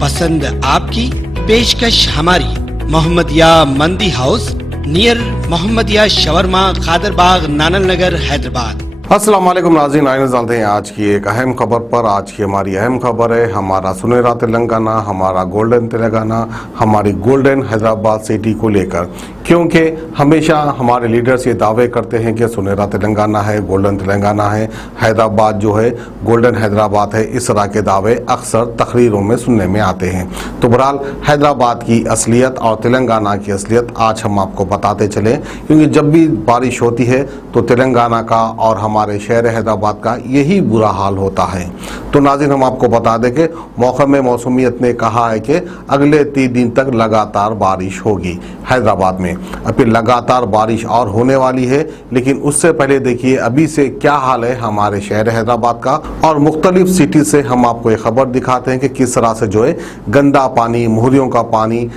पसंद आपकी, पेशकश हमारी। मोहम्मदिया मंदी house near Mohammadia shawarma, Khadarbagh, नानल नगर, हैदराबाद। अस्सलाम वालेकुम नाज़रीन, आइए चलते हैं आज की एक अहम खबर पर। आज की हमारी अहम खबर है हमारा सुनहरा तेलंगाना, हमारा गोल्डन तेलंगाना, हमारी गोल्डन हैदराबाद सिटी को लेकर। क्योंकि हमेशा हमारे लीडर्स ये दावे करते हैं कि सुनहरा तेलंगाना है, गोल्डन तेलंगाना है, हैदराबाद जो है गोल्डन हैदराबाद है। इस तरह के दावे अक्सर तकरीरों में सुनने में आते हैं। तो बहरहाल हैदराबाद की असलियत और तेलंगाना की असलियत आज हम आपको बताते चले, क्योंकि जब भी बारिश होती है तो तेलंगाना का और हमारे शहर हैदराबाद का यही बुरा हाल होता है। तो नाज़रीन, हम आपको बता दें कि मौसम मौसमियत ने कहा है कि अगले 3 दिन तक लगातार बारिश होगी हैदराबाद में। अब फिर लगातार बारिश और होने वाली है, लेकिन उससे पहले देखिए अभी से क्या हाल है हमारे शहर हैदराबाद का। और मुख्तलिफ सिटी से हम आपको एक खबर दिखाते हैं कि किस तरह से जो है गंदा पानी, मोहरियों का पानी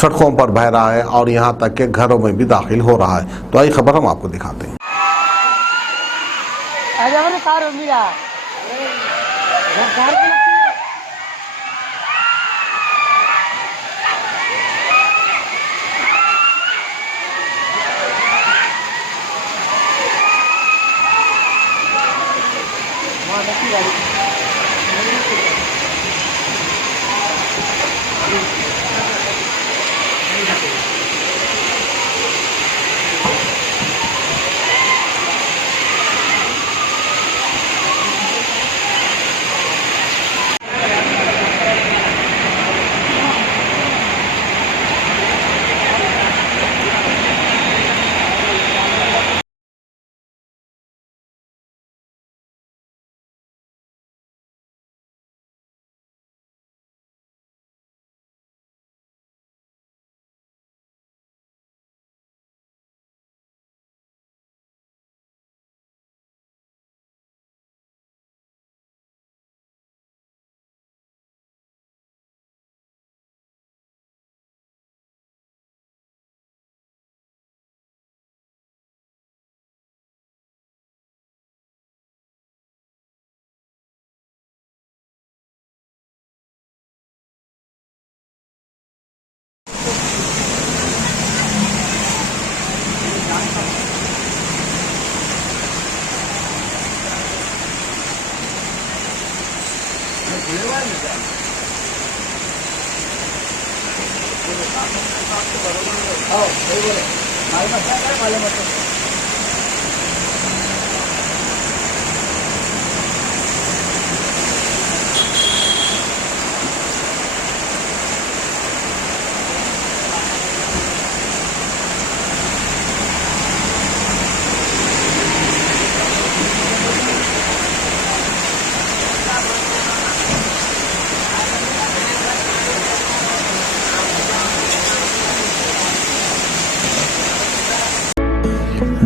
सड़कों पर बह रहा है और यहाँ तक के घरों में भी दाखिल हो रहा है। तो आई खबर हम आपको दिखाते हैं।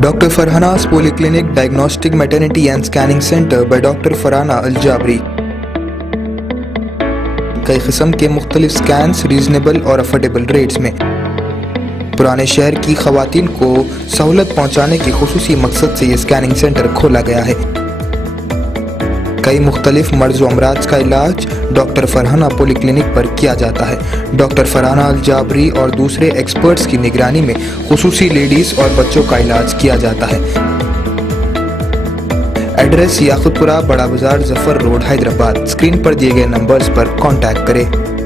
Dr. Farhana's Polyclinic Diagnostic Maternity and Scanning Center by Dr. Farhana Al-Jabri। कई किस्म के मुख्तलिफ स्कैन्स रीजनेबल और अफोर्डेबल रेट्स में पुराने शहर की खवातीन को सहूलत पहुंचाने के खुसूसी मकसद से ये स्कैनिंग सेंटर खोला गया है। कई मुख्तलिफ मर्ज व अमराज का इलाज डॉक्टर फरहाना पॉलीक्लिनिक पर किया जाता है। डॉक्टर फरहाना अल-जाबरी और दूसरे एक्सपर्ट्स की निगरानी में खुसूसी लेडीज और बच्चों का इलाज किया जाता है। एड्रेस याकुतपुरा, बड़ा बाजार, जफर रोड, हैदराबाद। स्क्रीन पर दिए गए नंबर्स पर कॉन्टैक्ट करें।